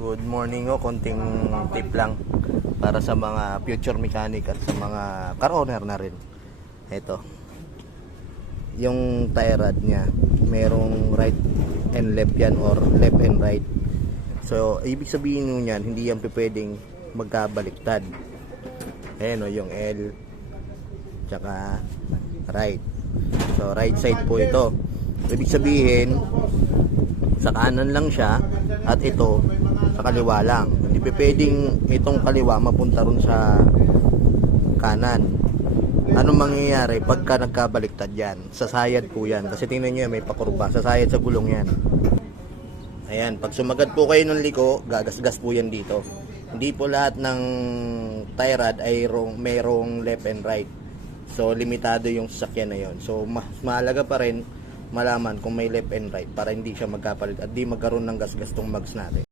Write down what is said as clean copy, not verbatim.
Good morning o, konting tip lang para sa mga future mechanic at sa mga car owner na rin. Ito, yung tie rod nya, merong right and left yan or left and right. So, ibig sabihin nyo yan, hindi yan pwedeng magkabaliktad. Ayan o, yung L tsaka right. So, right side po ito. Ibig sabihin, sa kanan lang siya at ito sa kaliwa lang. Hindi pwedeng itong kaliwa mapunta ron sa kanan. Anong mangyayari pagka nagkabaliktad yan? Sasayad po yan. Kasi tingnan nyo yan, may pakurba. Sasayad sa gulong yan. Ayan, pag sumagad po kayo ng liko, gagasgas po yan dito. Hindi po lahat ng tie rod ay mayroong left and right. So, limitado yung sasakyan na yon. So, mas mahalaga pa rin malaman kung may left and right para hindi siya magkapalit at di magkaroon ng gasgas tong mags natin.